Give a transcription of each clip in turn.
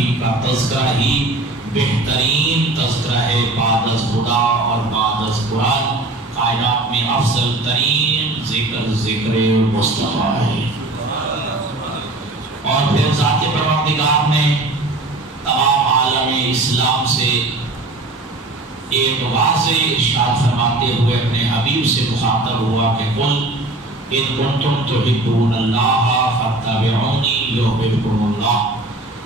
حبیب کا تذکرہ ہی بہترین تذکرہ ہے بعد از خدا اور بعد از قرآن. کائنات میں افضل ترین ذکر مصطفیٰ ہے. اور پھر ذات پروردگار نے تمام عالم اسلام سے ایک واضح ارشاد فرماتے ہوئے اپنے حبیب سے مخاطب ہوا کہ قل ان کنتم تحبون اللہ فاتبعونی یحببکم اللہ.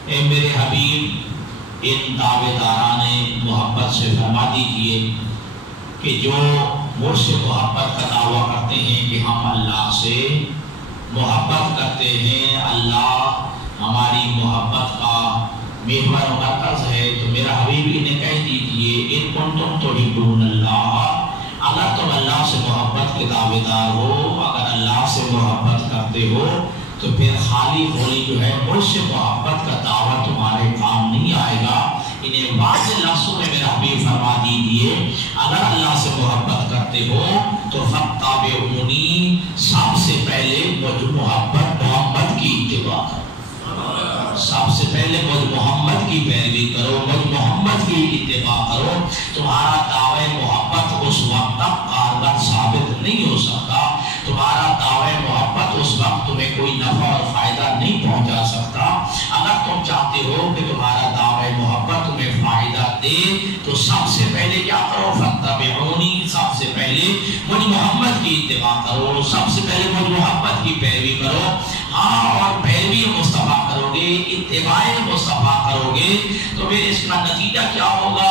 اے میرے حبیب ان دعویداران محبت سے فرما دیجئے کہ جو مجھ سے محبت کا دعویٰ کرتے ہیں کہ ہم اللہ سے محبت کرتے ہیں، اللہ ہماری محبت کا محور و مرکز ہے، تو میرا حبیب انہیں کہہ دیجئے ان کنتم تحبون اللہ، اگر تم اللہ سے محبت کے دعویدار ہو، اگر اللہ سے محبت کرتے ہو تو پھر خالی ہولی جو ہے مجھ سے محبت کا دعویٰ تمہارے کام نہیں آئے گا. انہیں واضح لفظوں میں میرا حبیب فرما دیجئے اگر اللہ سے محبت کرتے ہو تو فاتبعونی، سب سے پہلے مجھ محمد کی اتباع کرو. سب سے پہلے مجھ محمد کی پیروی کرو، مجھ محمد کی اتباع کرو. تمہارا دعوی محبت اس وقت تک کارگر ثابت نہیں ہو سکتا، تمہارا دعوی محبت اس وقت تمہیں کوئی نفع اور فائدہ نہیں پہنچا سکتا. اگر تم چاہتے ہو کہ تمہارا دعوی محبت تمہیں فائدہ دے تو سب سے پہلے کیا کرو؟ فاتبعونی، سب سے پہلے مجھ محمد کی اتباع کرو، سب سے پہلے مجھ محمد کی پیروی کرو. ہاں، اور پیروی مصطفیٰ کرو گے، اتباع مصطفیٰ کرو گے تو پھر اس کا نتیجہ کیا ہوگا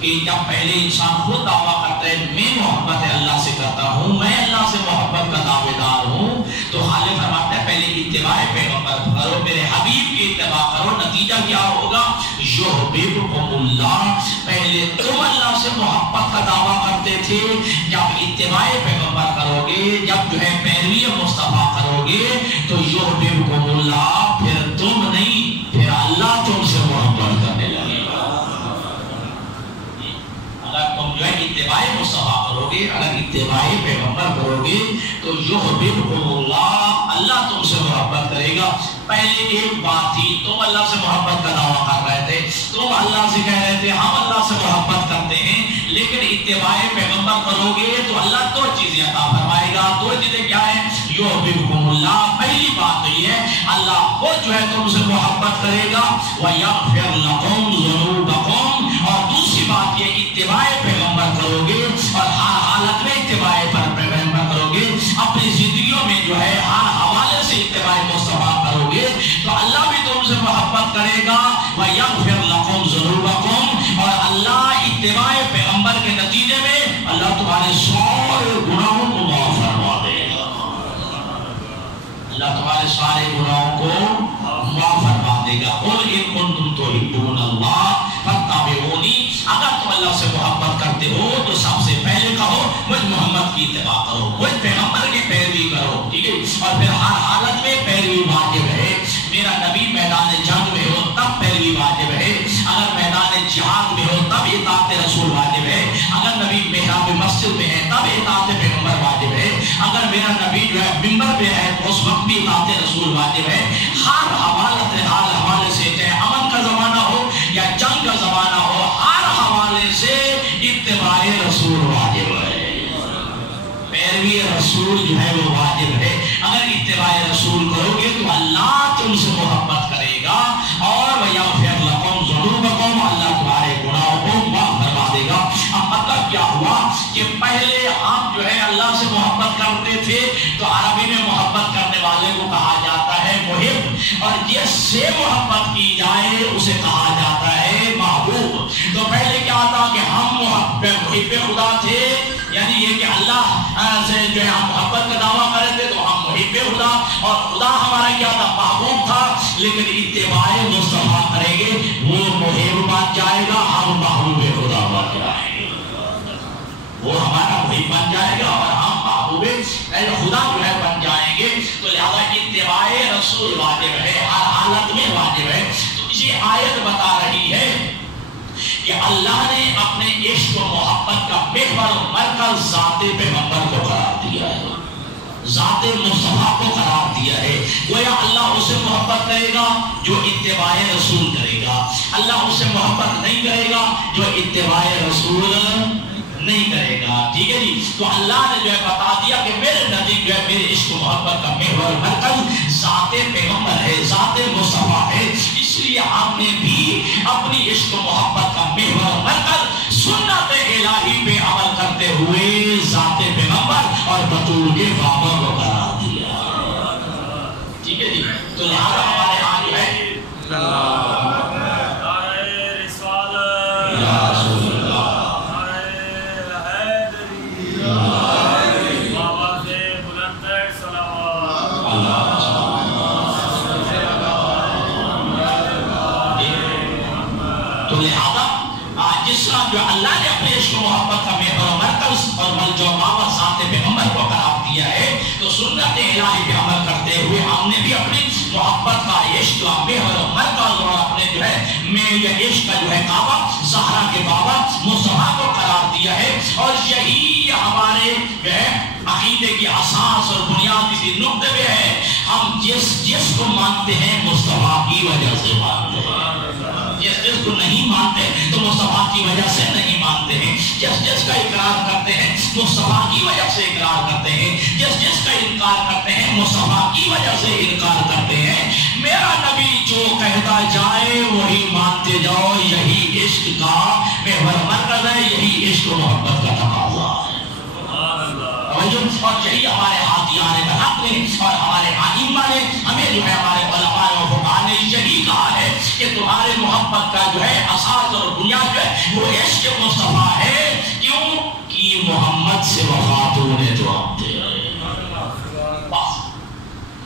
کہ جب پہلے انسان خود دعویٰ کرتا ہے میں محبت اللہ سے کرتا ہوں، میں اللہ سے محبت کا دعویدار ہوں، تو خالق فرماتا ہے پہلے اتباع پیغمبر کرو، میرے حبیب کی اتباع کرو. نتیجہ کیا ہوگا؟ یحببکم اللہ. پہلے تم اللہ سے محبت کا دعویٰ کرتے تھے، جب اتباع پیغمبر کرو گے، جب جو ہے پیروی مصطفیٰ کرو گے تو یحببکم اللہ، پھر تم نہیں، پھر اللہ تم سے محبت کرنے لگے گا. اگر تم جو ہے اتباع مصطفیٰ کرو گے، اگر اتباع پیغمبر کرو گے تو یحببکم اللہ، اللہ تم سے محبت کرے گا. پہلے ایک بات تھی، تم اللہ سے محبت کا دعویٰ کر رہے تھے، تم اللہ سے کہہ رہے تھے ہم اللہ سے محبت کرتے ہیں، لیکن اتباع پیغمبر کرو گے تو اللہ دو چیزیں عطا فرمائے گا. دو چیزیں کیا ہیں؟ یحببکم اللہ. پہلی بات تو یہ ہے اللہ خود جو ہے تم سے محبت کرے گا، وَيَغْفِرْ لَكُمْ ذُنُوبَكُمْ. اور دوسری بات یہ اتباع پیغمبر کرو گے اور ہر حالت میں اتباع پیغمبر کرو گے، اپنی زندگیوں میں جو ہے ہر حوالے سے اتباع مصطفیٰ کرو گے تو اللہ بھی تم سے محبت کرے گا. وَيَغْفِرْ لَكُمْ ذُنُوبَكُمْ. اور اللہ اتباع پیغمبر کے نتیجے میں اللہ تمہارے سارے گناہوں کو معاف فرما دے گا. اللہ تمہارے سارے گناہوں کو معاف فرما دے گا. قُلْ إِن كُنتُمْ تُحِبُّونَ اللَّهَ فَاتَّبِعُونِي. اگر تم اللہ سے محبت کرتے ہو تو سب سے پہلے کہو مجھ محمد کی اتباع کرو، مجھ پیغمبر کی پیروی کرو، ٹھیک ہے؟ اور پھر ہر حالت میں پیروی واجب ہے. میرا نبی میدان جنگ میں ہو تب پیروی واجب ہے، اگر میدان جہاد میں ہو تب اطاعت رسول واجب ہے، اگر نبی محراب مسجد میں ہے تب اطاعت پیغمبر واجب ہے، اگر میرا نبی جو ہے منبر پہ ہے تو اس وقت بھی اطاعت رسول واجب ہے. ہر حوالے سے، چاہے امن کا زمانہ ہو یا جنگ کا زمانہ ہو، ہر حوالے سے اتباع رسول واجب ہے، پیروی رسول جو ہے وہ واجب ہے. اگر اتباع رسول کرو گے تو اللہ تم سے محبت کرے گا اور وَيَغْفِرْ لَكُمْ ذُنُوبَكُمْ. اللہ تمہارے گناہوں کو معاف فرما دے گا. اب مطلب کیا ہوا کہ پہلے ہم جو ہے اللہ سے محبت کرتے تھے تو عربی میں محبت کرنے والے کو کہا جاتا ہے محب، اور جس سے محبت کی جائے اسے کہا جاتا ہے محبوب. تو پہلے کیا تھا کہ ہم محب خدا تھے، یعنی یہ کہ اللہ سے جو ہے ہم محبت کا دعویٰ کرے تھے تو ہم محب خدا، اور خدا ہمارا کیا تھا؟ محبوب تھا. لیکن اتباع مصطفیٰ کریں گے وہ محب بن جائے گا، ہم محبوب خدا بن جائیں گے. وہ ہمارا محب بن جائے گا اور ہم محبوب خدا جو ہے بن جائیں گے. تو لہذا اتباع رسول واجب ہے، ہر حالت میں واجب ہے. تو یہ آیت بتا رہی ہے کہ اللہ نے اپنے عشق و محبت کا محور و مرکز ذات پیغمبر کو قرار دیا ہے، ذات مصطفیٰ کو قرار دیا ہے. گویا اللہ اسے محبت کرے گا جو اتباع رسول کرے گا، اللہ اس سے محبت نہیں کرے گا جو اتباع رسول نہیں کرے گا. ٹھیک ہے جی. تو اللہ نے جو ہے بتا دیا کہ میرے نزدیک جو ہے میرے عشق و محبت کا محور مرکز ذات پیغمبر ہے, ذات مصطفیٰ ہے. اس لیے ہم نے بھی اپنی عشق و محبت کا محور مرکز سنت الہی پہ عمل کرتے ہوئے ذات پیغمبر اور بطول کے بابا کو قرار دیا. ٹھیک ہے جی. تو لہٰذا ہمارے ہاں جو ہے جو اللہ نے اپنے عشق و محبت کا محور و مرکز اور ملجا و ماوا ذات پیغمبر کو قرار دیا ہے, تو سنت الہی پہ عمل کرتے ہوئے ہم نے بھی اپنی محبت کا عشق کا محور و مرکز اور اپنے جو ہے میرے عشق کا جو ہے کعبہ زہرا کے بابا مصطفیٰ کو قرار دیا ہے. اور یہی ہمارے جو ہے عقیدے کی اساس اور بنیادی نقطے پہ ہے. ہم جس کو مانتے ہیں مصطفیٰ کی وجہ سے مانتے ہیں, جس کو نہیں مانتے تو مصطفیٰ کی وجہ سے نہیں مانتے ہیں. جس کا اقرار کرتے ہیں مصطفیٰ کی وجہ سے اقرار کرتے ہیں, جس کا انکار کرتے ہیں مصطفیٰ کی وجہ سے انکار کرتے ہیں. میرا نبی جو کہتا جائے وہی مانتے جاؤ, یہی عشق کا محور مرکز ہے, یہی عشق و محبت کا تقاضا ہے. اور یہی ہمارے ہاتھیان حق نے اور ہمارے ائمہ نے ہمیں جو ہے ہمارے علماء و فقہاء نے یہی کہا ہے کہ تمہارے محبت کا جو ہے اساس اور بنیاد جو ہے وہ عشق مصطفیٰ ہے. کیوں کہ محمد سے وفاتوں نے جواب دے. بس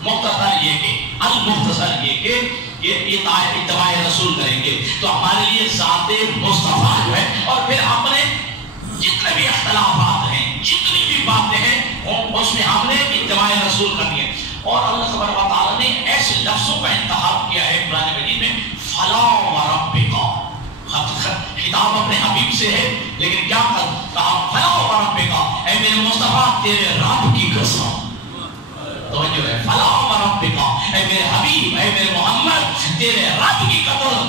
مختصر یہ کہ المختصر یہ کہ یہ اتباع رسول کریں گے تو ہمارے لیے ذات مصطفیٰ جو ہے, اور پھر اپنے جتنے بھی اختلافات ہیں, جتنی بھی باتیں ہیں, اس میں ہم نے اتباع رسول کرنی ہے. اور اللہ سبحانہ و تعالیٰ نے ایسے لفظوں کا انتخاب کیا ہے قرآن مجید میں, فلا وربک, خطاب اپنے حبیب سے ہے لیکن کیا کہا, فلا وربک, اے میرے مصطفیٰ تیرے رب کی قسم. توجہ ہے, فلا وربک, اے میرے حبیب, اے میرے محمد تیرے رب کی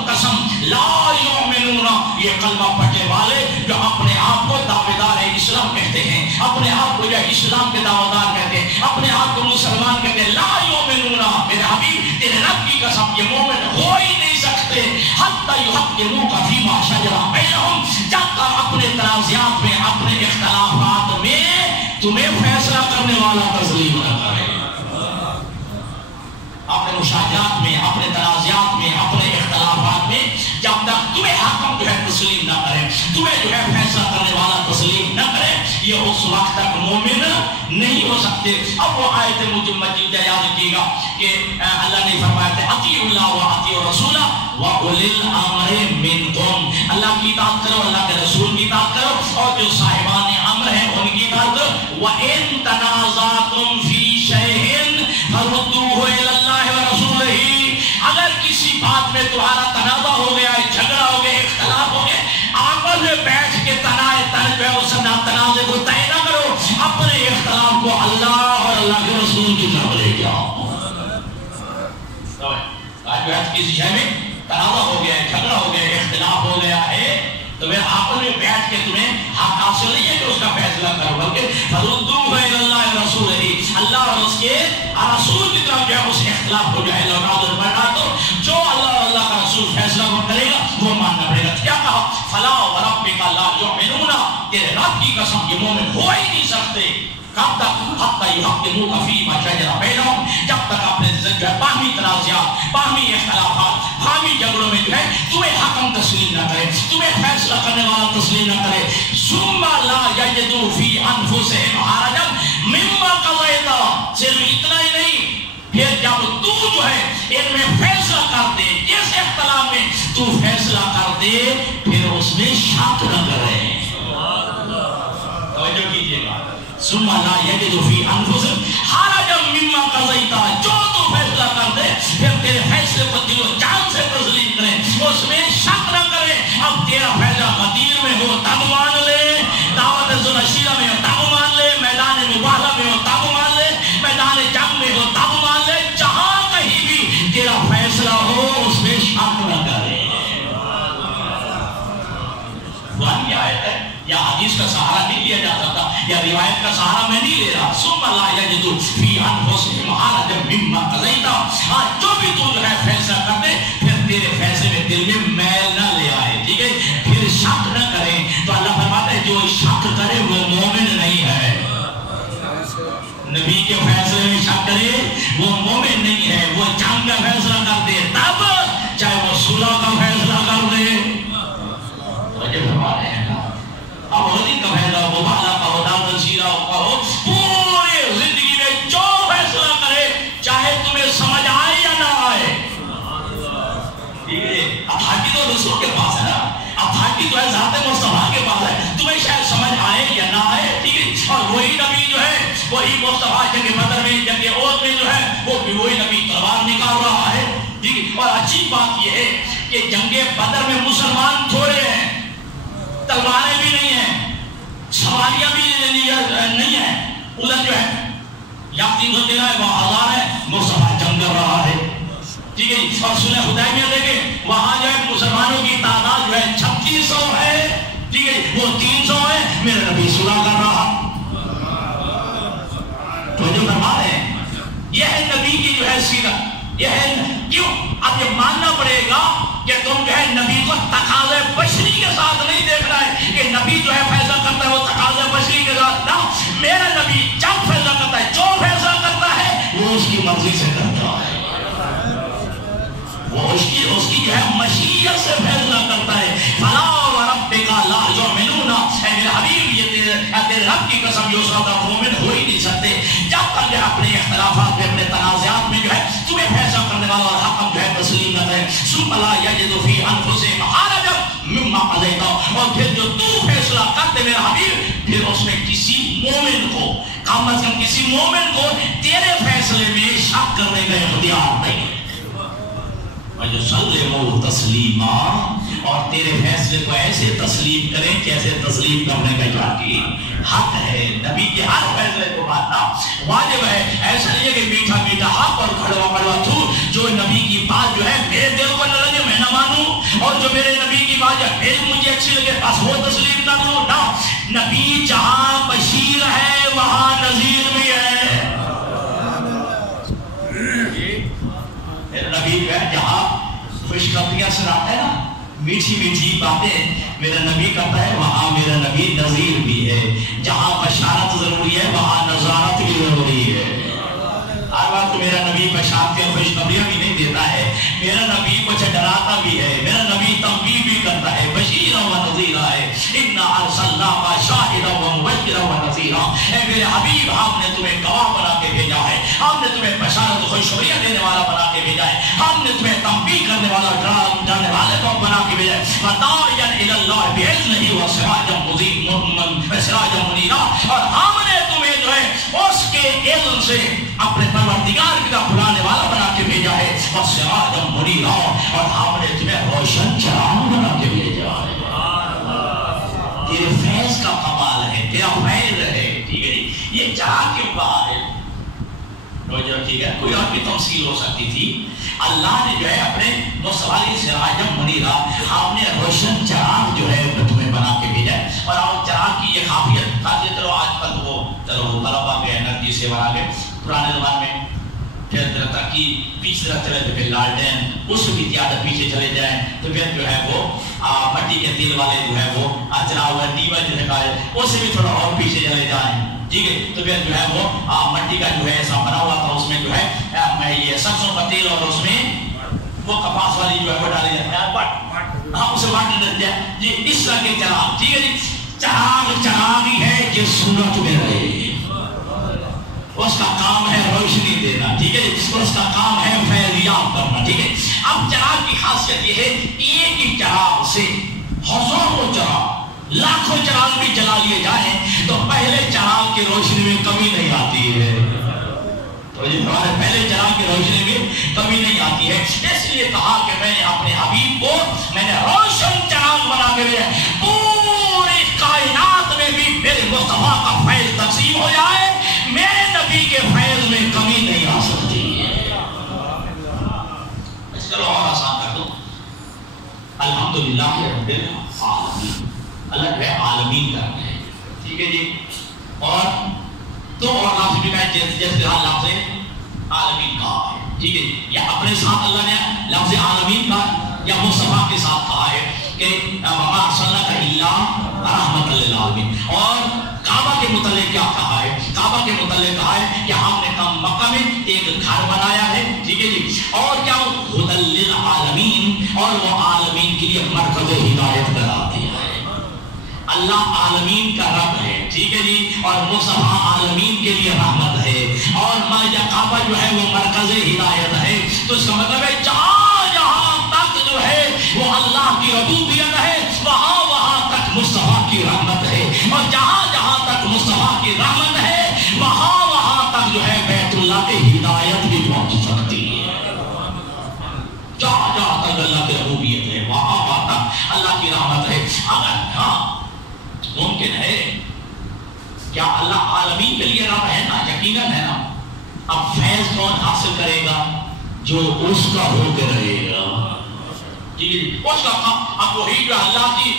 قسم, لا یؤمنون, یہ کلمہ پڑھنے والے جو اپنے آپ کو دعویدار اسلام کہتے ہیں, اپنے آپ کو جو اسلام کے دعویدار کہتے ہیں, اپنے آپ کو مسلمان کہتے ہیں, لا یؤمنون, میرے حبیب تیرے رب کی قسم یہ مومن ہو ہی نہیں سکتے حتی یحکموک فیما شجر بینہم, جب تک اپنے تنازعات میں, اپنے اختلافات میں تمہیں فیصلہ کرنے والا تسلیم نہ کرے. اپنے مشاجرات میں, اپنے تنازعات میں, اپنے اختلافات میں جب تک تمہیں حکم جو ہے تسلیم نہ کرے, تمہیں جو ہے فیصلہ کرنے والا تسلیم نہ کرے, یہ اس وقت تک مومن نہیں ہو سکتے. اب وہ آیت مجید یاد رکھیے گا کہ اللہ نے فرمایا تھا اطیعوا اللہ و اطیعوا الرسول واولی الامر منکم, اللہ کی اطاعت کرو, اللہ کے رسول کی اطاعت کرو, اور جو صاحبان امر ہیں ان کی اطاعت کرو. وَإِن تَنَازَعْتُمْ فِي شَيْءٍ فَرُدُّوهُ إِلَى اللَّهِ وَرَسُولِهِ, اگر کسی بات میں تمہارا تنازع ہو گیا ہے, جھگڑا ہو گیا, اختلاف ہو گیا, آپس میں بیٹھ کے تنازع کو طے نہ کرو, اپنے اختلاف کو اللہ اور اللہ کے رسول کی طرف لے جاؤ. آج کسی شے میں تنازع ہو گیا ہے, جھگڑا ہو گیا ہے, اختلاف ہو گیا ہے, تو میں آپس میں بیٹھ کے تمہیں حق حاصل نہیں ہے کہ اس کا فیصلہ کرو, بلکہ فَرُدُّوهُ إِلَى اللَّهِ وَرَسُولِهِ, اللہ اور اس کے رسول کی طرف جو ہے اس اختلاف کو جو ہے لوٹا دو, بڑھا دو. جو اللہ اور اللہ کا رسول فیصلہ کرے گا وہ ماننا پڑے گا. کیا کہا, فلا وربک لا یؤمنون, تیرے رب کی قسم یہ مومن ہو ہی نہیں سکتے. کب تک, حتی یحکموک فیما شجر بینہم, جب تک اپنے جو ہے باہمی تنازعات, باہمی اختلافات, باہمی جھگڑوں میں جو ہے تمہیں حکم تسلیم نہ کرے, تمہیں فیصلہ کرنے والا تسلیم نہ کرے. ثم لا یجدوا فی انفسہم حرجا مما قضیت, صرف اتنا ہی نہیں, پھر جب تو جو ہے ان میں فیصلہ کر دے, جس اختلاف میں تو فیصلہ کر دے, پھر اس میں شک نہ کرے. توجہ کیجئے گا, ثم لا یجدوا فی انفسہم حرجا مما قضیت, جو تو فیصلہ کر دے پھر تیرے فیصلے کو دل و جان سے تسلیم کرے, اس میں شک نہ کرے. اب تیرا فیصلہ غدیر میں ہو تب مان لے, دعوت ذوالشیرہ میں ہو تب مان لے, میدان مباہلہ میں ہو تب مان لے, میدان جنگ میں ہو تب مان لے, جہاں کہیں بھی تیرا فیصلہ ہو اس میں شک نہ کرے. کا سہارا نہیں لیا جا سکتا یا روایت کا سہارا میں نہیں لے رہا. ثم لا یجدوا فی انفسہم حرجا مما قضیت. جو بھی تو جو ہے فیصلہ کر دے پھر تیرے فیصلے میں دل میں میل نہ لے آئے. ٹھیک ہے, پھر شک نہ کریں. تو اللہ فرماتا ہے جو شک کرے وہ مومن نہیں ہے. نبی کے فیصلے میں شک کرے وہ مومن نہیں ہے. وہ جنگ کا فیصلہ کر دے تب, چاہے وہ صلح کا فیصلہ کر دے. وجہ فرما رہے ہیں اب غنی کا فیصلہ ہو, مبالا کا ہو, دار السیرہ کا ہو, پورے زندگی میں جو فیصلہ کرے چاہے تمہیں سمجھ آئے یا نہ آئے. ٹھیک ہے, اتھارٹی تو رسول کے پاس ہے نا, اتھارٹی تو ہے ذات مصطفیٰ کے پاس ہے. تمہیں شاید سمجھ آئے یا نہ آئے. ٹھیک ہے, اور وہی نبی جو ہے وہی مصطفیٰ جنگ بدر میں جنگ احد میں جو ہے وہ بھی وہی نبی تلوار نکال رہا ہے. ٹھیک ہے, اور عجیب بات یہ ہے کہ جنگ بدر میں مسلمان تھوڑے ہیں, تلواریں بھی نہیں ہیں, سواریاں بھی نہیں ہیں. ادھر جو ہے یا 313 ہے, وہاں 1000 ہے, مصطفیٰ جنگ کر رہا ہے. ٹھیک ہے, اور صلح حدیبیہ دیکھیں وہاں جو ہے مسلمانوں کی تعداد جو ہے 3600 ہے. ٹھیک ہے, وہ 300 ہے, میرا نبی صلح کر رہا. تو جو فرما رہے ہیں یہ ہے نبی کی جو ہے سیرت. یہ ہے کیوں, اب یہ ماننا پڑے گا کہ تم جو ہے نبی کو تقاضے بشری کے ساتھ نہیں دیکھ رہا ہے کہ نبی جو ہے فیصلہ کرتا ہے وہ تقاضے بشری کے ساتھ نہ. میرا نبی جب فیصلہ کرتا ہے, جو فیصلہ کرتا ہے وہ اس کی مرضی سے کرتا ہے, وہ اس کی جو ہے مشیت سے فیصلہ کرتا ہے. فلا وربک لا یؤمنون, اے میرے حبیب یہ تیرے رب کی قسم یہ صدا مومن ہو ہی نہیں سکتے جب تک جو اپنے اختلافات میں اپنے تنازعات میں جو ہے تمہیں فیصلہ کرنے والا اور حکم جو ہے تسلیم نہ کرے. ثم لا یجدوا فی انفسہم حرجا مما قضیت, اور پھر جو تو فیصلہ کرتے میرے حبیب پھر اس میں کسی مومن کو, کم از کم کسی مومن کو تیرے فیصلے میں شک کرنے کا اختیار نہیں. وَيُسَلِّمُوا تَسْلِيمًا, اور تیرے فیصلے کو ایسے تسلیم کریں جیسے تسلیم کرنے کا جاتی حق ہے. نبی کے ہر فیصلے کو ماننا واجب ہے. ایسا نہیں ہے کہ میٹھا میٹھا حق اور کڑوا کڑوا تھو. جو نبی کی بات جو ہے میرے دل کو نہ لگے میں نہ مانوں, اور جو میرے نبی کی بات جو مجھے اچھی لگے بس وہ تسلیم نہ کروں. نہ, نبی جہاں بشیر ہے وہاں نذیر بھی ہے. نبی جو ہے جہاں خوشخبریاں سناتا ہے نا, میٹھی میٹھی باتیں میرا نبی کرتا ہے, وہاں میرا نبی نذیر بھی ہے. جہاں بشارت ضروری ہے وہاں نظارت بھی ضروری ہے. ہر وقت میرا نبی بشارت اور خوشخبریاں بھی نہیں دیتا ہے, میرا نبی کچھ ڈراتا بھی ہے, میرا نبی تنبیہ بھی کرتا ہے. بشیرا و نذیرا ہے, انا ارسلناک شاہدا و مبشرا و نذیرا. اے میرے حبیب ہم نے تمہیں گواہ بنا کے بھیجا ہے, ہم نے تمہیں بشارت و خوشخبریاں دینے والا بنا کے بھیجا ہے, ہم نے تمہیں تنبیہ کرنے والا ڈرانے والے کو بنا کے بھیجا ہے. وداعیا الی اللہ باذنہ وسراجا منیرا, اور ہم نے تمہیں جو ہے اس کے اذن سے اپنے پروردگار کی طرف بلانے والا بنا کے بھیجا ہے. وسراجا منیرا, اور ہم نے تمہیں روشن چراغ بنا کے بھیجا ہے. تیرے فیض کا کمال ہے, تیرا فیض ہے. ٹھیک ہے, یہ چراغ کیوں کہا ہے؟ ٹھیک ہے, کوئی اور بھی تفصیل ہو سکتی تھی. اللہ نے جو ہے اپنے مصطفیٰ سراجا منیرا, ہم نے روشن چراغ جو ہے تمہیں بنا کے بھیجا ہے. اور آپ چراغ کی یہ خاصیت تاکہ چلو آج کل وہ طلب آ گئے, انرجی سے بنا کے. پرانے زمانے میں پھر ترقی پیچھے طرف چلے تو پھر لالٹین, اس سے بھی زیادہ پیچھے چلے جائیں تو پھر جو ہے وہ مٹی کے تیل والے جو ہے وہ چلا ہوا دیوا جو ہے اس سے بھی تھوڑا اور پیچھے چلے جائیں. ٹھیک ہے, تو پھر جو ہے وہ مٹی کا جو ہے ایسا بنا ہوا تھا, اس میں جو ہے یہ سرسوں کا تیل اور اس میں وہ کپاس والی جو ہے وہ ڈالی جاتی ہے, بٹ ہم اسے واٹر دیتے ہیں جی اس طرح کے چراغ. ٹھیک ہے جی, چراغ ہی ہے جس صورت میں رہے, اس کا کام ہے روشنی دینا. ٹھیک ہے, اس کا کام ہے فیضیاب کرنا. ٹھیک ہے, اب چراغ کی خاصیت یہ ہے ایک ہی چراغ سے ہزاروں چراغ لاکھوں چراغ بھی جلا لیے جائیں تو پہلے چراغ کی روشنی میں کمی نہیں آتی ہے. تو یہ ہمارے پہلے چراغ کی روشنی میں کمی نہیں آتی ہے. اس لیے کہا کہ میں نے اپنے حبیب کو میں نے روشن چراغ بنا کے دیا, پوری کائنات میں بھی میرے مصطفیٰ کا فیض تقسیم ہو جائے, میرے نبی کے فیض میں کمی نہیں آ سکتی. چلو اور آسان کر دو. الحمدللہ رب العالمین, اللہ جو ہے عالمین کر رہے ہیں. ٹھیک ہے جی. اور تو اور لفظ بھی کہا جیسے لفظ عالمین کہا ہے. ٹھیک ہے, یا اپنے ساتھ اللہ نے لفظ عالمین کا یا مصطفیٰ کے ساتھ کہا ہے کہ وما ارسلناک الا رحمۃ للعالمین. اور کعبہ کے متعلق کیا کہا ہے؟ کعبہ کے متعلق کہا ہے کہ ہم نے مکہ میں ایک گھر بنایا ہے. ٹھیک ہے جی. اور کیا ہدی للعالمین, اور وہ عالمین کے لیے مرکز ہدایت قرار دیا ہے. اللہ عالمین کا رب ہے. ٹھیک ہے جی. اور مصطفیٰ عالمین کے لیے رحمت ہے. اور کعبہ جو ہے وہ مرکز ہدایت ہے. تو اس کا مطلب ہے جہاں جہاں تک جو ہے وہ اللہ کی ربوبیت ہے وہاں وہاں تک مصطفیٰ کی رحمت ہے. اور جہاں جہاں تک مصطفیٰ کی رحمت ہے وہاں وہاں تک جو ہے بیت اللہ کی ہدایت بھی پہنچ سکتی ہے. جہاں جہاں تک اللہ کی ربوبیت ہے وہاں وہاں تک اللہ کی رحمت ہے. اگر ہاں ممکن ہے, کیا اللہ عالمین کے لیے رب ہے نا؟ یقیناً ہے نا. اب فیض کون حاصل کرے گا؟ جو اس کا ہو کے رہے گا. اس کا اب وہی جو اللہ کی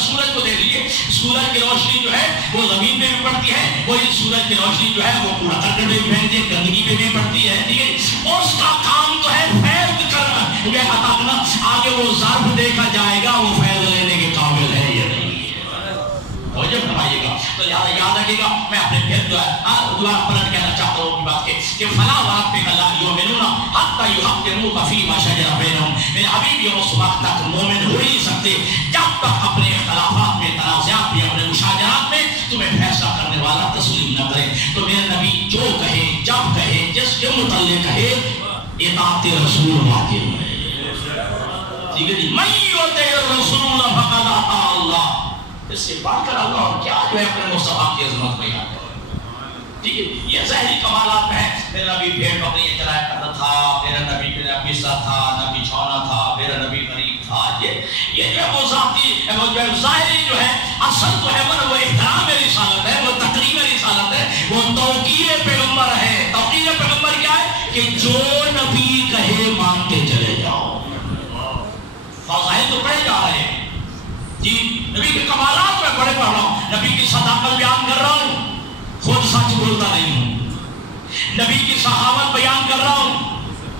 سورج کو دیکھ لیجیے, سورج کی روشنی جو ہے وہ زمین پہ بھی پڑتی ہے, وہی سورج کی روشنی جو ہے وہ کوڑا کرکٹ پہ بھی پھینکتی ہے, گندگی پہ بھی پڑتی ہے. ٹھیک ہے, اس کا کام تو ہے فیض کرنا, عطا کرنا. آگے وہ ظرف دیکھا جائے گا وہ فیض لینے کے قابل ہے یا نہیں. جب فرمائیے گا تو یاد رکھیے گا. میں اپنے پھر دوبارہ پلٹ کہنا چاہتا ہوں بات کہ فلا وربک لا یؤمنون حتی یحکموک فیما شجر بینہم. میرے حبیب یہ اس وقت تک مومن ہو ہی سکتے جب تک اپنے اختلافات میں, تنازعات میں, اپنے مشاجرات میں تمہیں فیصلہ کرنے والا تسلیم نہ کرے. تو میرے نبی جو کہے, جب کہے, جس کے متعلق کہے, اطاعت رسول واجب ہے. ٹھیک ہے جی. من یطع الرسول فقد اطاع اللہ. اس سے بات کر اللہ اور کیا جو ہے اپنے مصطفیٰ کی عظمت بیان کرے. ٹھیک ہے, یہ ظاہری کمالات میں ہے. میرا نبی بھیڑ بکریاں چلایا کرتا تھا, میرا نبی بستر تھا, نبی چھونا تھا, میرا نبی غریب تھا. یہ جو ہے وہ ذاتی وہ جو ہے ظاہری جو ہے, اصل جو ہے وہ احترام رسالت ہے, وہ تقریم رسالت ہے, وہ توقیر پیغمبر ہے. توقیر پیغمبر کیا ہے کہ جو نبی کہے مانتے چلے جاؤ. فضائل تو پڑھے جا رہے ہیں جی, نبی کے کمالات میں بڑے پڑھ رہا ہوں, نبی کی صداقت بیان کر رہا ہوں, خود سچ بولتا نہیں ہوں. نبی کی صحابت بیان کر رہا ہوں,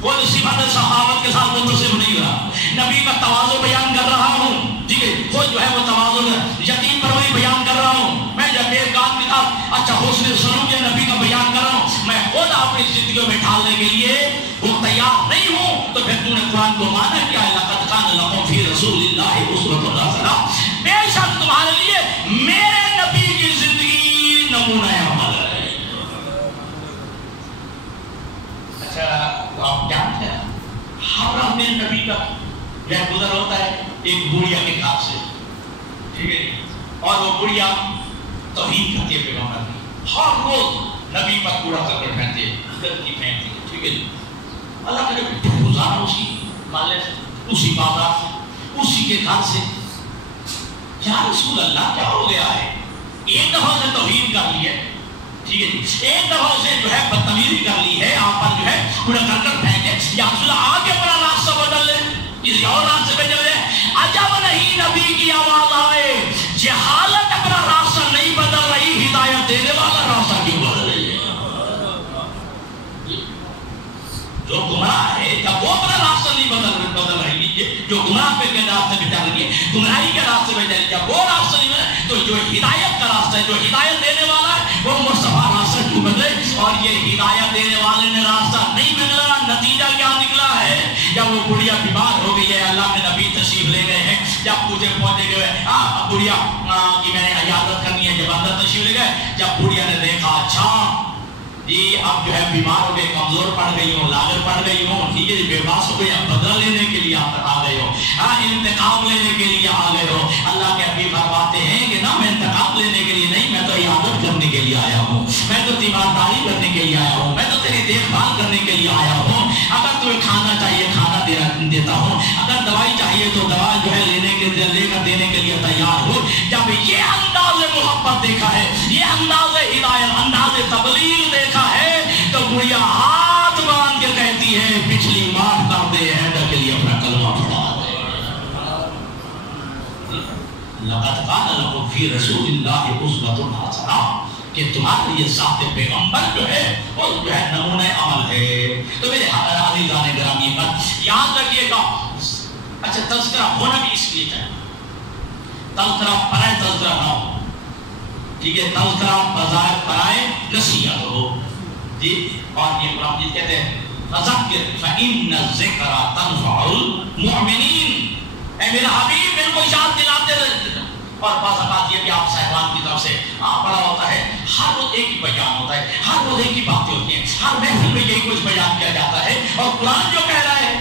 خود صفت صحابت کے ساتھ متصف نہیں رہا. نبی کا تواضع بیان کر رہا ہوں, ٹھیک ہے, خود جو ہے وہ تواضع, یتیم پروری بیان کر رہا ہوں. میں جب ایک آدمی کا اچھا حسن سلوک نبی کا بیان کر رہا ہوں, میں خود اپنی زندگیوں میں ڈھالنے کے لیے وہ تیار نہیں ہوں. تو پھر تو نے قرآن کو مانا کیا ہے, لقد کان لکم فی رسول اللہ اسوۃ حسنہ. بے شک تمہارے لیے میرے نبی کی زندگی نمونہ عمل ہے. اچھا, تو آپ جانتے ہیں ہر رات میرے نبی کا یہ گزر ہوتا ہے ایک بڑھیا کے گھر سے. ٹھیک ہے, اور وہ بڑھیا توہین کرتی ہے پیغمبر کی. ہر روز نبی پر کوڑا کرکٹ پھینکتے ہیں, گندگی پھینکتے ہیں. ٹھیک ہے, اللہ کے نبی گزارا اسی محلے سے, اسی بازار سے, اسی کے گھر سے. یا رسول اللہ کیا ہو گیا ہے؟ ایک دفعہ سے توہین کر لی ہے, ٹھیک ہے جی, ایک دفعہ سے جو ہے بدتمیزی کر لی ہے, آپ پر جو ہے کوڑا کرکٹ پھینکے. یا رسول اللہ آگے اپنا راستہ بدل لے, کسی اور راستے پہ چلے. عجب نہیں نبی کی آواز آئے, جہالت اپنا راستہ نہیں بدل رہی, ہدایت دینے والا راستہ کیوں بدل رہی ہے؟ جو گمراہ ہے جب وہ اپنا راستہ نہیں بدل رہی ہے, جو گمراہ کے راستے پہ چل رہی ہے, گمراہی کے راستے پہ چل رہی ہے, جب وہ راستہ نہیں بدل, تو جو ہدایت کا راستہ ہے, جو ہدایت دینے والا ہے, وہ مصطفیٰ راستہ کیوں بدلے؟ اور یہ ہدایت دینے والے نے راستہ نہیں بدلا, نتیجہ کیا نکلا ہے؟ جب وہ بڑھیا بیمار ہو گئی ہے, اللہ کے نبی تشریف لے گئے ہیں, جب پوچھے پہنچے گئے بڑھیا کی میں نے عیادت کرنی ہے, جب اندر تشریف لے گئے, جب بڑھیا نے دیکھا اچھا جی اب جو ہے بیمار ہو گئے, کمزور پڑ گئی ہوں, لاغر پڑ گئی ہوں, ٹھیک ہے جی, بے باس ہو گئی, بدلہ لینے کے لیے آپ آ گئے ہو, انتقام لینے کے لیے آ گئے ہو. اللہ کے حبیب فرماتے ہیں کہ نہ, میں انتقام لینے کے لیے نہیں, میں تو عیادت کرنے کے لیے آیا ہوں, میں تو تیمارداری کرنے کے لیے آیا ہوں, میں تو تیری دیکھ بھال کرنے کے لیے آیا ہوں. اگر تمہیں کھانا چاہیے کھانا دیتا ہوں, اگر دوائی چاہیے تو دوا جو ہے لے کر دینے کے لیے تیار ہو. جب یہ انداز محبت دیکھا ہے, یہ انداز ہدایت, انداز تبلیغ دیکھا ہے, تو بڑھیا ہاتھ باندھ کے کہتی ہے پچھلی معاف کر دے, حیدر کے لیے اپنا کلمہ پڑھا دے. لقد کان لکم فی رسول اللہ اسوۃ حسنہ، کہ تمہارے لیے ذات پیغمبر جو ہے وہ جو ہے نمونہ عمل ہے۔ تو میرے عزیزان گرامی یاد رکھیے گا، اچھا تذکرہ ہونا بھی اس لیے چاہیے، تذکرہ پرائے تذکرہ نہ ہو، ٹھیک ہے، تذکرہ بظاہر پرائے نصیحت ہو جی۔ اور یہ قرآن مجید کہتے ہیں فذکر فإن الذکر تنفع المؤمنین، اے میرا حبیب ان کو یاد دلاتے رہتے۔ اور بعض اوقات یہ بھی آپ صاحبان کی طرف سے پڑا ہوتا ہے، ہر روز ایک ہی بیان ہوتا ہے، ہر روز ایک ہی باتیں ہوتی ہیں، ہر محفل میں یہی کچھ بیان کیا جاتا ہے، اور قرآن جو کہہ رہا ہے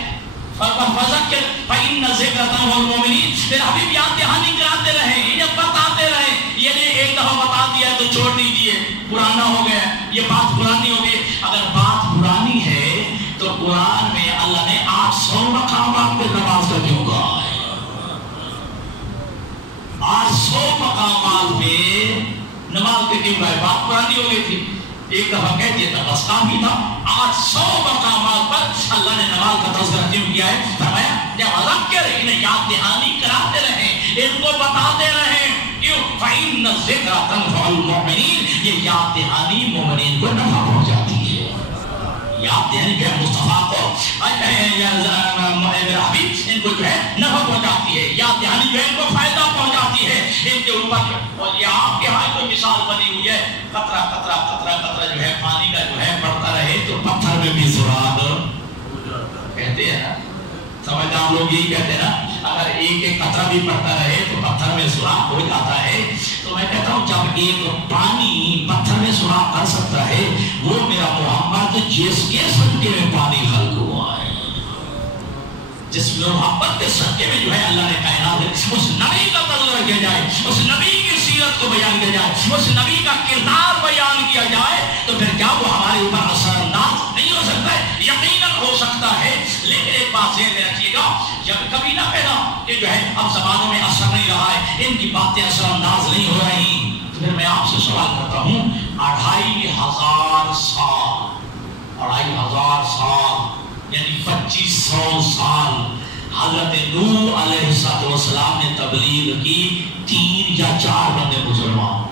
فذکر فإن الذکر تنفع المؤمنین، میرے حبیب یاد دہانی کراتے رہیں، انہیں بتاتے رہیں، یہ نہیں ایک دفعہ بتا دیا تو چھوڑ دیجئے پرانا ہو گیا، یہ بات پرانی ہو گئی۔ اگر بات پرانی ہے تو قرآن میں اللہ نے 800 مقامات پہ نماز کا کیوں کہا ہے؟ 800 مقامات پہ نماز کے کیوں کہا ہے؟ بات پرانی ہو گئی تھی، ایک دفعہ کہہ دیا تھا بس کام ہی تھا۔ 800 مقامات پر اللہ نے نماز کا تذکرہ کیوں کیا ہے؟ فرمایا ذکر، انہیں یاد دہانی کراتے رہیں، ان کو بتاتے رہیں، کیوں؟ فإن الذکر تنفع المؤمنین، یہ یاد دہانی مومنین کو نفع پہنچاتی ہے۔ یاد دہانی جو ہے مصطفیٰ کو میرا حبیب ان کو جو ہے نفع پہنچاتی ہے، یاد دہانی جو ہے ان کو فائدہ پہنچاتی ہے ان کے اوپر۔ اور یہ آپ کے ہاں کوئی مثال بنی ہوئی ہے، قطرہ قطرہ قطرہ قطرہ جو ہے پانی کا جو ہے پڑتا رہے تو پتھر میں بھی سراغ کہتے ہیں نا، سمجھدار لوگ یہی کہتے ہیں نا، اگر ایک ایک قطرہ بھی پڑتا رہے تو پتھر میں سوراخ ہو جاتا ہے۔ تو میں کہتا ہوں جب ایک پانی پتھر میں سوراخ کر سکتا ہے، وہ میرا محمد جس کے صدقے میں پانی خلق ہوا ہے، جس محبت کے صدقے میں جو ہے اللہ نے کائنات ہے، اس نبی کا تذکرہ کیا جائے، اس نبی کی سیرت کو بیان کیا جائے، اس نبی کا کردار بیان کیا جائے، تو پھر کیا وہ ہمارے اوپر اثر انداز نہیں ہو سکتا ہے؟ یقیناً ہو سکتا ہے، لیکن ایک بات ذہن میں رکھیے گا، جب کبھی نہ کہنا کہ جو ہے اب زمانوں میں اثر نہیں رہا ہے، ان کی باتیں اثر انداز نہیں ہو رہی، تو پھر میں آپ سے سوال کرتا ہوں 2500 سال، 2500 سال یعنی 2500 سال حضرت نوح علیہ السلام نے تبلیغ کی، 3 یا 4 بندے مسلمان،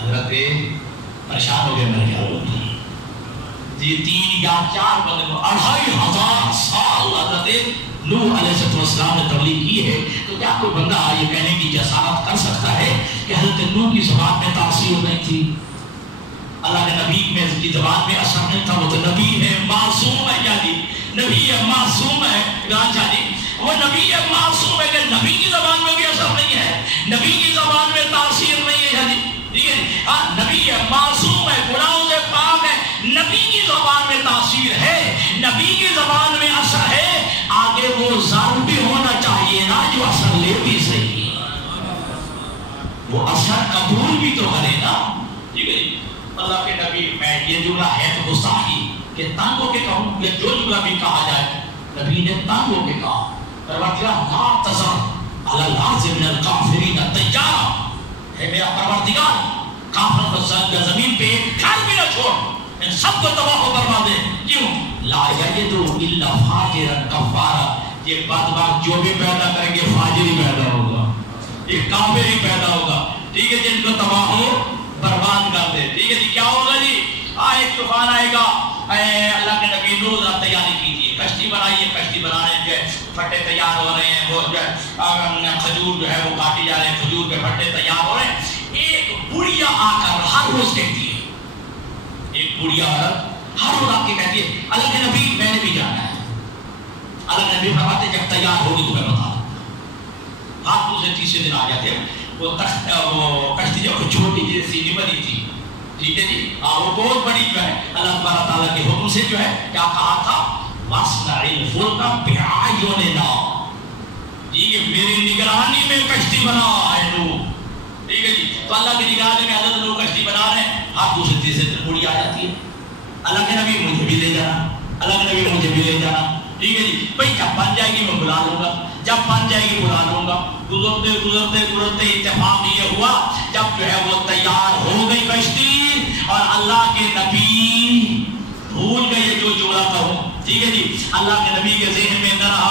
حضرت پریشان ہو گئے میرے خیال ہوتا ہے جی، 3 یا 4 بندے، 2500 سال حضرت نوح علیہ السلام نے تبلیغ کی ہے۔ تو کیا کوئی بندہ یہ کہنے کی جسارت کر سکتا ہے کہ حضرت نوح کی زبان میں تاثیر نہیں تھی، اللہ کے نبی میں کی زبان میں اثر نہیں تھا؟ وہ تو نبی ہے، معصوم ہے، کیا جی نبی ہے، معصوم ہے، گانچہ جی وہ نبی ہے، معصوم ہے، کہ نبی کی زبان میں بھی اثر نہیں ہے، نبی کی زبان میں تاثیر نہیں ہے، جی ٹھیک ہے، ہاں نبی ہے، معصوم ہے، گناہوں سے پاک ہے، نبی کی زبان میں تاثیر ہے، نبی کی زبان میں اثر ہے، آگے وہ ظالم بھی ہونا چاہیے نا جو اثر لے بھی صحیح، وہ اثر قبول بھی تو کرے نا، ٹھیک ہے جی۔ اللہ کے نبی میں یہ جملہ ہے تو گستاخی کہ تنگ ہو کے کہوں، یا جو جملہ بھی کہا جائے، نبی نے تنگ ہو کے کہا، پروردگار لا تذر علی الارض من الکافرین دیارا، ہے میرا پروردگار کافروں کو زمین پہ ایک گھر بھی نہ چھوڑ، ان سب کو تباہ و برباد دے، کیوں؟ لا یجدوا الا فاجرا کفارا، یہ بدبخت جو بھی پیدا کریں گے فاجر ہی پیدا ہوگا، ایک کافر ہی پیدا ہوگا، ٹھیک ہے، جن کو تباہ ہو برباد کر دے، ٹھیک ہے جی۔ کیا ہوگا جی؟ ایک طوفان آئے گا، اللہ کے نبی نوح تیاری کیجیے، کشتی بنائیے، کشتی بنانے جو ہے پھٹے تیار ہو رہے ہیں، وہ جو ہے کھجور جو ہے وہ کاٹی جا رہے ہیں، کھجور کے پھٹے تیار ہو رہے ہیں۔ ایک بڑھیا آ کر ہر روز کہتی ہے، ایک بڑھیا عورت ہر روز آ کے کہتی ہے اللہ کے نبی میں نے بھی جانا ہے، اللہ کے نبی فرماتے جب تیار ہوگی تو میں بتا دوں، ہاتھ دوسرے تیسرے دن آ جاتے ہیں، وہ کشتی جو چھوٹی جیسی نہیں بنی تھی، ٹھیک ہے جی، وہ بہت بڑی جو ہے اللہ تبارک تعالیٰ کے حکم سے جو ہے کیا کہا تھا، وَاصْنَعِ الْفُلْكَ بِأَعْيُنِنَا، یہ میری نگرانی میں کشتی بنا ہے نوح، ٹھیک ہے جی۔ تو اللہ کی نگرانی میں حضرت نوح کشتی بنا رہے ہیں، ہاتھ دوسرے تیسرے دن بڑی آ جاتی ہے، اللہ کے نبی مجھے بھی لے جانا، اللہ کے نبی مجھے بھی لے جانا، ٹھیک ہے جی، بھائی جب بن جائے گی میں بلا لوں گا، جب بن جائے گی بلا لوں گا۔ گزرتے گزرتے گزرتے اتفاق یہ ہوا جب جو ہے وہ تیار ہو گئی کشتی، اور اللہ کے نبی بھول گئے جو جملہ تھا وہ، ٹھیک ہے جی، اللہ کے نبی کے ذہن میں نہ رہا،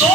2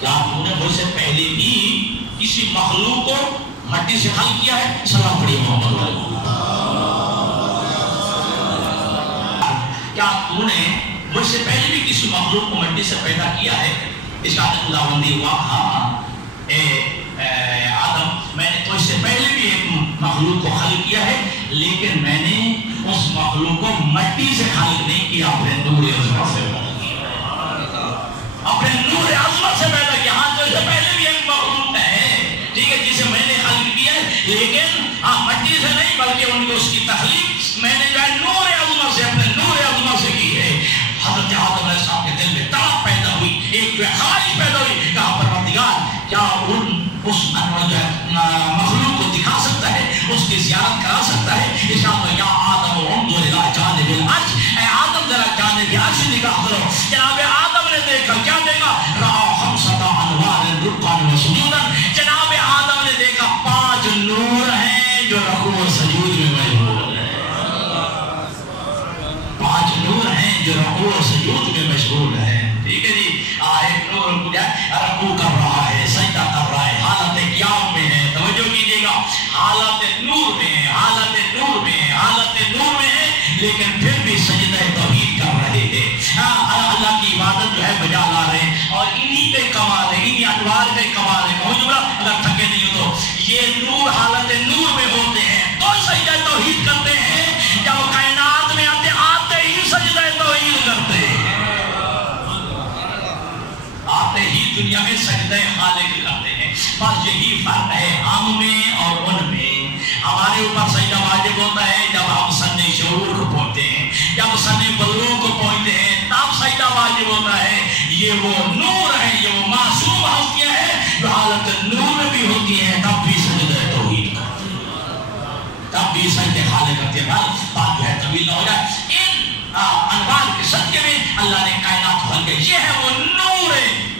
کیا تم نے مجھ سے پہلے بھی کسی مخلوق کو مٹی سے خلق کیا ہے؟ سلام پڑھیے محمد والے۔ کیا تم نے مجھ سے پہلے بھی کسی مخلوق کو مٹی سے پیدا کیا ہے؟ اس کا خداوندی ہوا ہاں اے آدم میں نے تجھ سے پہلے بھی ایک مخلوق کو خلق کیا ہے، لیکن میں نے اس مخلوق کو مٹی سے خلق نہیں کیا، اپنے نور عظمت سے پیدا کیا، اپنے نور عظمت سے پیدا کیا۔ ہاں تجھ سے پہلے بھی ایک مخلوق ہے، ٹھیک ہے، جسے میں نے خلق کیا ہے، لیکن مٹی سے نہیں بلکہ ان کو اس کی تخلیق میں نے جو ہے نور عظمت سے، اپنے نور عظمت سے کی ہے۔ حضرت آدم علیہ السلام کے دل میں طلب پیدا ہوئی، ایک جو ہے خواہش پیدا ہوئی، کہا پروردگار کیا اس مخلوق کو دکھا سکتا ہے، اس کی زیارت کرا سکتا ہے؟ ارشاد یا آدم انظر الی جانب العرش، اے آدم ذرا جانب عرش نگاہ کرو۔ جناب آدم نے دیکھا، کیا دیکھا؟ رأى خمسة انوار ركعا وسجودا، جناب آدم نے دیکھا 5 نور ہیں جو رکوع و سجود میں مشغول ہیں، 5 نور ہیں جو رکوع و سجود میں مشغول ہیں، ٹھیک ہے جی۔ ایک نور رکوع کر رہا ہے، سجدہ کر رہا ہے، حالت قیام میں ہے، توجہ کیجئے گا، حالت نور میں، حالت نور میں، حالت نور میں ہے، لیکن پھر بھی سجدہ توحید کر رہے ہیں، اللہ کی عبادت جو ہے بجا لا رہے ہیں، اور انہی پہ کمال ہے، انہی انوار پہ کمال ہے۔ کہو جملہ اگر تھکے نہیں ہو تو یہ نور حالت نور میں ہوتے ہیں تو سجدہ توحید کرتے ہیں، جب کائنات میں آتے ہی سجدہ توحید کرتے ہیں، آتے ہی دنیا میں سجدہ خالق کرتے ہیں۔ بس یہی فرق ہے ہم میں اور ان میں۔ ہمارے اوپر سجدہ واجب ہوتا ہے جب ہم سن شعور کو پہنچتے ہیں، جب سن بلوغ کو پہنچتے ہیں، تب سجدہ واجب ہوتا ہے۔ یہ وہ نور ہے، یہ وہ معصوم ہستیاں ہیں جو حالت نور بھی ہوتی ہیں، تب بھی سجدہ توحید کرتے ہیں، تب بھی سجدہ خالق کرتے ہیں۔ بات جو ہے طویل نہ ہو جائے، ان انوار کے صدقے میں اللہ نے کائنات کھول کے، یہ ہے وہ نور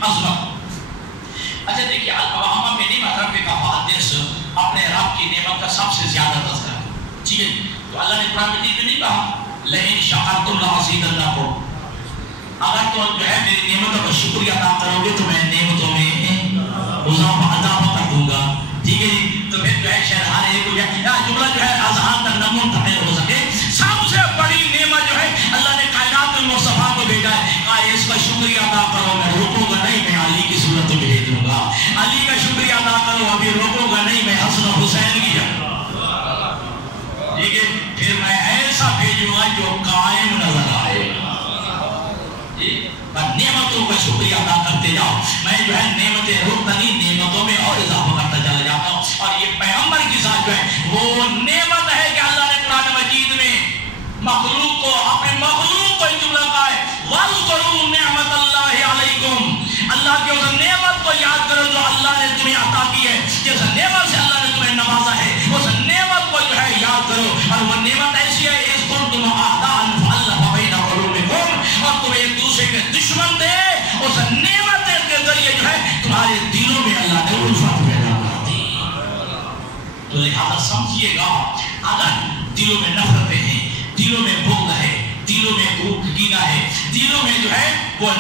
عظمت۔ اچھا دیکھیے، الفواہمہ میں نہیں مطلب کہ حدیث اپنے رب کی نعمت کا سب سے زیادہ تذکرہ ہے، ٹھیک ہے، تو اللہ نے قرآن مجید میں نہیں کہا لئن شکرتم لأزیدنکم، اگر تم جو ہے میری نعمتوں کا شکریہ ادا کرو گے تو میں نعمتوں میں اضافہ کر دوں گا، ٹھیک ہے جی۔ تو پھر جو ہے شرح کو جملہ جو ہے اذہان تک نہ منتقل ہو سکے، سب سے بڑی نعمت جو ہے اللہ نے کائنات میں مصطفیٰ کو بھیجا ہے، کہا اس کا شکریہ ادا کرو، میں روکوں گا نہیں، میں علی کی صورت میں بھیج دوں گا، علی کا شکریہ ادا کرو، ابھی روکوں گا نہیں، میں حسن و حسین کی جائے، ٹھیک ہے، پھر میں ایسا بھیجوں گا جو قائم نظر آئے، نعمتوں کا شکریہ ادا کرتے جاؤ، میں جو ہے نعمتیں روکتا نہیں، نعمتوں میں اور اضافہ کرتا چلا جاتا ہوں۔ اور یہ پیغمبر کی ذات جو ہے وہ نعمت ہے کہ اللہ نے قرآن مجید میں مخلوق کو، اپنے مخلوق کو ایک جملہ کہا ہے وَاذْكُرُوا نِعْمَتَ اللَّهِ عَلَيْكُمْ، اللہ کی اس نعمت کو یاد کرو جو اللہ نے تمہیں عطا کی ہے، جس نعمت سے اللہ نے تمہیں نوازا ہے، اس نعمت کو جو ہے یاد کرو، اور وہ نعمت ایسی ہے اِذْ كُنْتُمْ أَعْدَاءً فَأَلَّفَ بَيْنَ قُلُوبِكُمْ، اور تمہیں ایک دوسرے کے دشمن تھے، اس نعمت کے ذریعے جو ہے تمہارے دلوں میں اللہ نے الفت پیدا کر دی۔ تو لہذا سمجھیے گا، اگر دلوں میں نفرتیں ہیں، دلوں میں بغض ہے، دلوں میں کینہ ہے، دلوں میں جو ہے وہ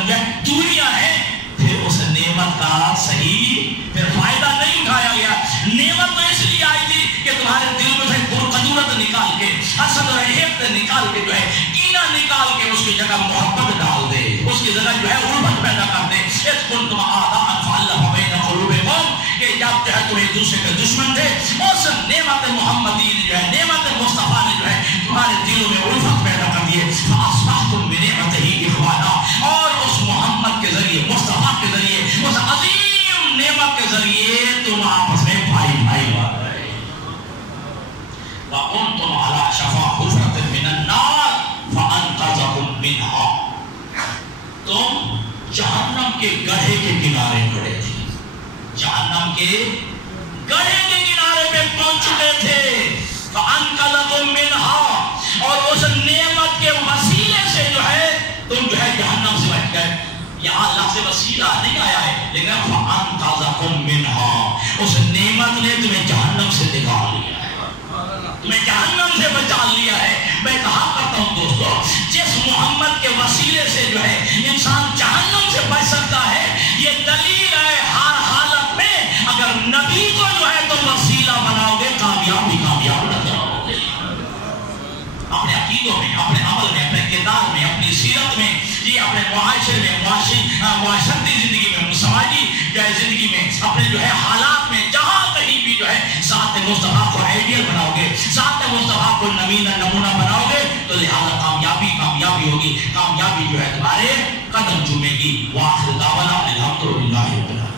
دوریاں ہیں، پھر اس نعمت کا صحیح پھر فائدہ نہیں اٹھایا گیا۔ نعمت تو اس لیے آئی تھی کہ تمہارے دل میں سے قدورت نکال کے، حسد اور حقد نکال کے جو ہے کینہ نکال کے اس کی جگہ محبت ڈال دے، اس کی جگہ جو ہے الفت پیدا کر دے۔ اذ کنتم اعداء فالف بین قلوبکم، کہ جب جو ہے تم ایک دوسرے کے دشمن تھے، اس نعمت محمدی نے جو ہے، نعمت مصطفیٰ نے جو ہے تمہارے دلوں میں الفت پیدا کر دیے، فاصبحتم بنعمتہ اخوانا، اور اس محمد کے ذریعے، مصطفیٰ کے ذریعے، اس عظیم نعمت کے ذریعے تم آپس میں بھائی بھائی بات رہے۔ وَأَنْتُمْ عَلَى شَفَا حُفْرَةٍ مِّنَ النَّارِ فَأَنْقَذَكُم مِّنْهَا، تم جہنم کے گڑھے کے کنارے کھڑے تھے، جہنم کے گڑھے کے کنارے پہ پہنچ چکے تھے، فَأَنْقَذَكُم مِّنْهَا، اور اس نعمت کے وسیلے سے جو ہے تم جو ہے جہنم سے بچ گئے۔ یہاں اللہ سے وسیلہ نہیں آیا ہے، لیکن فَأَنْقَذَكُم مِّنْهَا، اس نعمت نے تمہیں جہنم سے نکال لیا ہے، تمہیں جہنم سے بچا لیا ہے۔ میں کہا کرتا ہوں دوستو، جس محمد کے وسیلے سے جو ہے انسان جہنم سے بچ سکتا ہے، یہ دلیل ہے کامیاب نظر آؤ گے اپنے عقیدوں میں، اپنے عمل میں، اپنے کردار میں، اپنی سیرت میں، یہ اپنے معاشرے میں، معاشرتی زندگی میں، سماجی زندگی میں، اپنے جو ہے حالات میں، جہاں کہیں بھی جو ہے ذات مصطفیٰ کو آئیڈیل بناؤ گے، ذات مصطفیٰ کو نمونہ بناؤ گے تو لہذا کامیابی ہوگی، کامیابی جو ہے تمہارے قدم چومے گی۔ وآخر دعوانا الحمدللہ رب العالمین۔